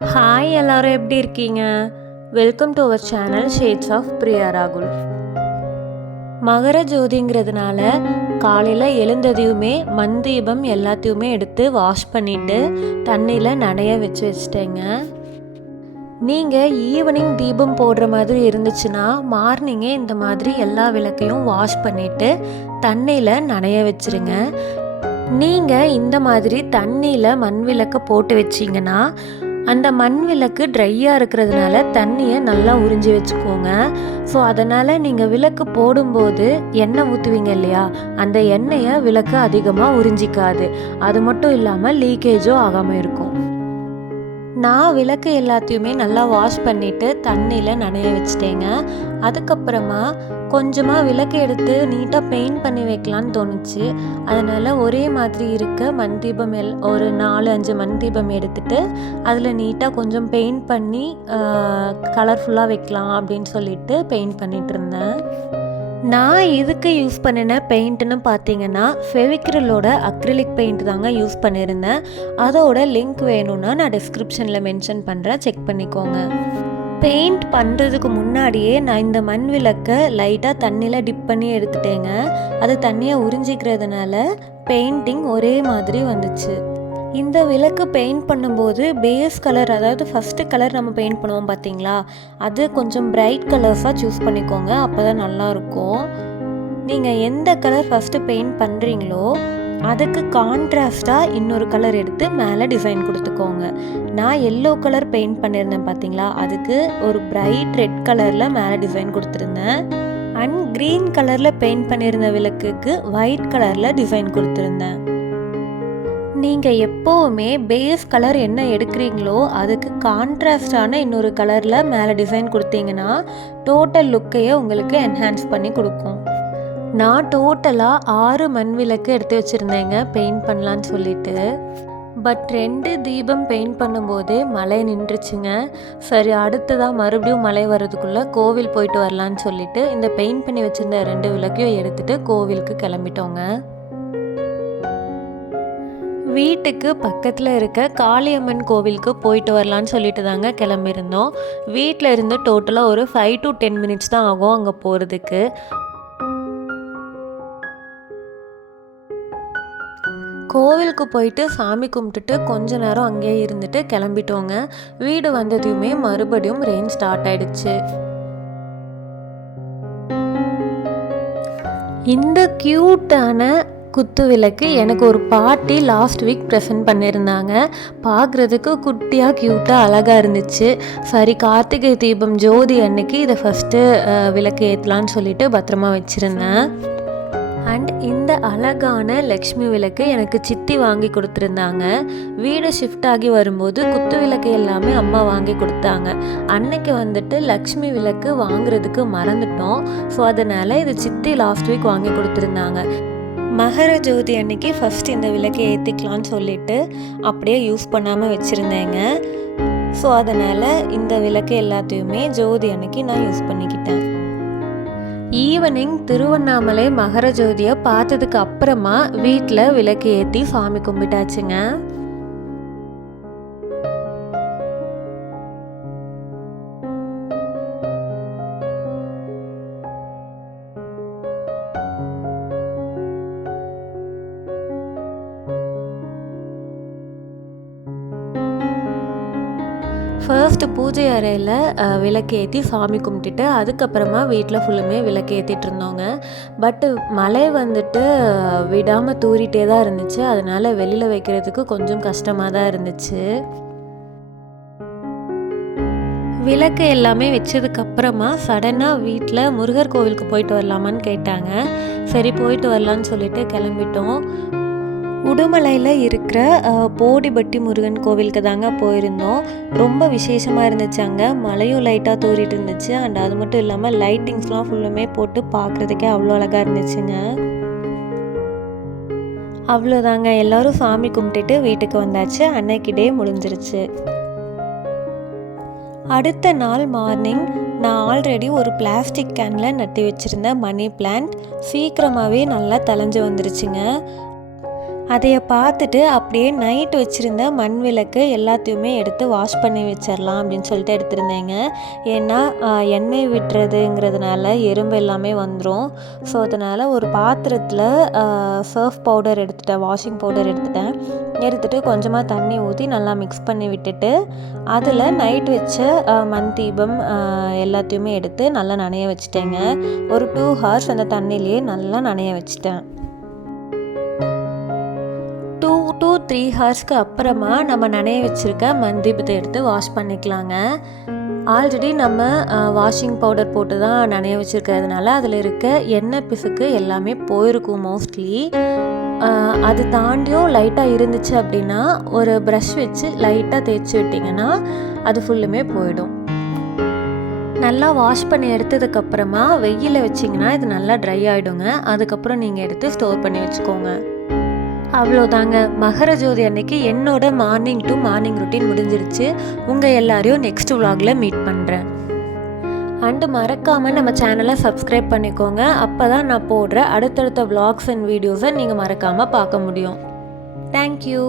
Hi எல்லாரும் எப்படி இருக்கீங்க? Welcome to our channel shades of Priya ராகுல் மகர ஜோதிங்கிறதுனால காலையில் எழுந்ததையுமே மண் தீபம் எல்லாத்தையுமே எடுத்து வாஷ் பண்ணிவிட்டு தண்ணியில் நனைய வச்சு வச்சிட்டேங்க. நீங்கள் ஈவினிங் தீபம் போடுற மாதிரி இருந்துச்சுன்னா மார்னிங்கே இந்த மாதிரி எல்லா விளக்கையும் வாஷ் பண்ணிவிட்டு தண்ணியில் நனைய வச்சுருங்க. நீங்கள் இந்த மாதிரி தண்ணியில் மண் விளக்கை போட்டு வச்சிங்கன்னா அந்த மண் விளக்கு ட்ரையாக இருக்கிறதுனால தண்ணியை நல்லா உறிஞ்சி வச்சுக்கோங்க. ஸோ அதனால் நீங்கள் விளக்கு போடும்போது எண்ணெய் ஊற்றுவீங்க இல்லையா? அந்த எண்ணெயை விளக்கு அதிகமாக உறிஞ்சிக்காது. அது மட்டும் இல்லாமல் லீக்கேஜும் ஆகாமல் இருக்கும். நான் விளக்கு எல்லாத்தையுமே நல்லா வாஷ் பண்ணிவிட்டு தண்ணியில் நனைய வச்சிட்டேங்க. அதுக்கப்புறமா கொஞ்சமாக விளக்கு எடுத்து நீட்டாக பெயிண்ட் பண்ணி வைக்கலான்னு தோணுச்சு. அதனால் ஒரே மாதிரி இருக்க மண் தீபம் எல் ஒரு நாலு அஞ்சு மண் தீபம் எடுத்துட்டு அதில் நீட்டாக கொஞ்சம் பெயிண்ட் பண்ணி கலர்ஃபுல்லாக வைக்கலாம் அப்படின்னு சொல்லிட்டு பெயிண்ட் பண்ணிகிட்டு இருந்தேன். நான் இதுக்கு யூஸ் பண்ணின பெயிண்ட்டுன்னு பார்த்தீங்கன்னா ஃபெவிக்ரிலோட அக்ரிலிக் பெயிண்ட் தாங்க யூஸ் பண்ணியிருந்தேன் அதோட லிங்க் வேணும்னா நான் டிஸ்கிரிப்ஷனில் மென்ஷன் பண்ணுறேன் செக் பண்ணிக்கோங்க. பெயிண்ட் பண்ணுறதுக்கு முன்னாடியே நான் இந்த மண் விளக்கை லைட்டாக தண்ணியில் டிப் பண்ணி எடுத்துட்டேங்க. அது தண்ணியை உறிஞ்சிக்கிறதுனால பெயிண்டிங் ஒரே மாதிரி வந்துச்சு. இந்த விளக்கு பெயிண்ட் பண்ணும்போது பேஸ் கலர் அதாவது ஃபஸ்ட்டு கலர் நம்ம பெயிண்ட் பண்ணுவோம் பார்த்தீங்களா? அது கொஞ்சம் பிரைட் கலர்ஸாக சூஸ் பண்ணிக்கோங்க அப்போ தான் நல்லாயிருக்கும். நீங்கள் எந்த கலர் ஃபஸ்ட்டு பெயிண்ட் பண்ணுறீங்களோ அதுக்கு கான்ட்ராஸ்டாக இன்னொரு கலர் எடுத்து மேலே டிசைன் கொடுத்துக்கோங்க. நான் எல்லோ கலர் பெயிண்ட் பண்ணியிருந்தேன் பார்த்தீங்களா? அதுக்கு ஒரு பிரைட் ரெட் கலரில் மேலே டிசைன் கொடுத்துருந்தேன். அண்ட் க்ரீன் கலரில் பெயிண்ட் பண்ணியிருந்த விளக்குக்கு ஒயிட் கலரில் டிசைன் கொடுத்துருந்தேன். நீங்கள் எப்போவுமே பேஸ் கலர் என்ன எடுக்கிறீங்களோ அதுக்கு கான்ட்ராஸ்டான இன்னொரு கலரில் மேலே டிசைன் கொடுத்தீங்கன்னா டோட்டல் லுக்கையே உங்களுக்கு என்ஹான்ஸ் பண்ணி கொடுக்கும். நான் டோட்டலாக ஆறு மண் விளக்கு எடுத்து வச்சுருந்தேங்க பெயிண்ட் பண்ணலான்னு சொல்லிட்டு. பட் ரெண்டு தீபம் பெயிண்ட் பண்ணும்போதே மழை நின்றுச்சுங்க. சரி அடுத்ததாக மறுபடியும் மழை வர்றதுக்குள்ளே கோவில் போயிட்டு வரலான்னு சொல்லிட்டு இந்த பெயிண்ட் பண்ணி வச்சுருந்த ரெண்டு விளக்கையும் எடுத்துகிட்டு கோவிலுக்கு கிளம்பிட்டோங்க. வீட்டுக்கு பக்கத்தில் இருக்க காளியம்மன் கோவிலுக்கு போயிட்டு வரலான்னு சொல்லிட்டு தாங்க கிளம்பியிருந்தோம். வீட்டில் இருந்து டோட்டலாக ஒரு ஃபைவ் டு டென் மினிட்ஸ் தான் ஆகும் அங்கே போகிறதுக்கு கோவிலுக்கு போயிட்டு சாமி கும்பிட்டுட்டு கொஞ்ச நேரம் அங்கேயே இருந்துட்டு கிளம்பிட்டோங்க. வீடு வந்ததையுமே மறுபடியும் ரெயின் ஸ்டார்ட் ஆயிடுச்சு. இந்த க்யூட்டான குத்து விளக்கு எனக்கு ஒரு பாட்டி லாஸ்ட் வீக் ப்ரெசென்ட் பண்ணியிருந்தாங்க. பார்க்குறதுக்கு குட்டியாக க்யூட்டாக அழகாக இருந்துச்சு. சரி கார்த்திகை தீபம் ஜோதி அன்னைக்கு இதை ஃபஸ்ட்டு விளக்கு ஏற்றலான்னு சொல்லிட்டு பத்திரமா வச்சுருந்தேன். அண்ட் இந்த அழகான லக்ஷ்மி விளக்கு எனக்கு சித்தி வாங்கி கொடுத்துருந்தாங்க. வீடு ஷிஃப்ட் ஆகி வரும்போது குத்து விளக்கு எல்லாமே அம்மா வாங்கி கொடுத்தாங்க. அன்னைக்கு வந்துட்டு லக்ஷ்மி விளக்கு வாங்குறதுக்கு மறந்துட்டோம். ஸோ அதனால் இது சித்தி லாஸ்ட் வீக் வாங்கி கொடுத்துருந்தாங்க. மகர ஜோதி அன்னைக்கு ஃபஸ்ட் இந்த விளக்கை ஏற்றிக்கலான்னு சொல்லிட்டு அப்படியே யூஸ் பண்ணாமல் வச்சுருந்தேங்க. ஸோ அதனால் இந்த விளக்கு எல்லாத்தையுமே ஜோதி அன்னைக்கு நான் யூஸ் பண்ணிக்கிட்டேன். ஈவினிங் திருவண்ணாமலை மகர ஜோதியை பார்த்ததுக்கு அப்புறமா வீட்டில் விளக்கு ஏற்றி சாமி கும்பிட்டாச்சுங்க. ஃபர்ஸ்ட் பூஜை அறையில் விளக்கு ஏற்றி சாமி கும்பிட்டுட்டு அதுக்கப்புறமா வீட்டில் ஃபுல்லுமே விளக்கேற்றிட்டு இருந்தோங்க. பட்டு மழை வந்துட்டு விடாமல் தூரிட்டே தான் இருந்துச்சு. அதனால் வெளியில் வைக்கிறதுக்கு கொஞ்சம் கஷ்டமாக தான் இருந்துச்சு. விளக்கு எல்லாமே வச்சதுக்கப்புறமா சடனாக வீட்டில் முருகர் கோவிலுக்கு போயிட்டு வரலாமான்னு கேட்டாங்க. சரி போயிட்டு வரலான்னு சொல்லிட்டு கிளம்பிட்டோம். உடுமலையில் இருக்கிற போடிபட்டி முருகன் கோவிலுக்கு தாங்க போயிருந்தோம். ரொம்ப விசேஷமாக இருந்துச்சு அங்கே. மழையும் லைட்டாக தூரிட்டு இருந்துச்சு. அண்ட் அது மட்டும் இல்லாமல் லைட்டிங்ஸ்லாம் ஃபுல்லுமே போட்டு பார்க்குறதுக்கே அவ்வளோ அழகாக இருந்துச்சுங்க. அவ்வளோதாங்க எல்லோரும் சாமி கும்பிட்டுட்டு வீட்டுக்கு வந்தாச்சு. அன்னைக்கு டே முடிஞ்சிருச்சு. அடுத்த நாள் மார்னிங் நான் ஆல்ரெடி ஒரு பிளாஸ்டிக் கேனில் நட்டி வச்சுருந்த மணி பிளான்ட் சீக்கிரமாகவே நல்லா தலைஞ்சு வந்துருச்சுங்க. அதைய பார்த்துட்டு அப்படியே நைட் வச்சுருந்த மண் விளக்கு எல்லாத்தையுமே எடுத்து வாஷ் பண்ணி வச்சிடலாம் அப்படின்னு சொல்லிட்டு எடுத்திருந்தேங்க. ஏன்னா எண்ணெய் விட்டுறதுங்கிறதுனால எறும்பு எல்லாமே வந்துடும் ஸோ அதனால் ஒரு பாத்திரத்தில் சர்ஃப் பவுடர் எடுத்துட்டேன் வாஷிங் பவுடர் எடுத்துட்டேன். எடுத்துகிட்டு கொஞ்சமாக தண்ணி ஊற்றி நல்லா மிக்ஸ் பண்ணி விட்டுட்டு அதில் நைட் வச்ச மண் தீபம் எல்லாத்தையுமே எடுத்து நல்லா நனைய வச்சுட்டேங்க. ஒரு டூ ஹவர்ஸ் அந்த தண்ணியிலேயே நல்லா நனைய வச்சுட்டேன். த்ரீ ஹவர்ஸ்க்கு அப்புறமா நம்ம நனைய வச்சுருக்க மந்தீபத்தை எடுத்து வாஷ் பண்ணிக்கலாங்க. ஆல்ரெடி நம்ம வாஷிங் பவுடர் போட்டு தான் நனைய வச்சுருக்கிறதுனால அதில் இருக்க எண்ணெய் பிசுக்கு எல்லாமே போயிருக்கும் மோஸ்ட்லி அது தாண்டியும் லைட்டாக இருந்துச்சு அப்படின்னா ஒரு ப்ரஷ் வச்சு லைட்டாக தேய்ச்சி விட்டிங்கன்னா அது ஃபுல்லுமே போயிடும். நல்லா வாஷ் பண்ணி எடுத்ததுக்கப்புறமா வெயிலில் வச்சிங்கன்னா இது நல்லா ட்ரை ஆகிடுங்க அதுக்கப்புறம் நீங்கள் எடுத்து ஸ்டோர் பண்ணி வச்சுக்கோங்க. அவ்வளோதாங்க மகர ஜோதி அன்னைக்கு என்னோட மார்னிங் டு மார்னிங் ரொட்டீன் முடிஞ்சிருச்சு. உங்கள் எல்லாரையும் நெக்ஸ்ட் விலாகில் மீட் பண்ணுறேன் அண்டு மறக்காமல் நம்ம சேனலை சப்ஸ்கிரைப் பண்ணிக்கோங்க. அப்போ தான் நான் போடுற அடுத்தடுத்த வ்ளாக்ஸ் அண்ட் வீடியோஸை நீங்கள் மறக்காமல் பார்க்க முடியும். தேங்க்யூ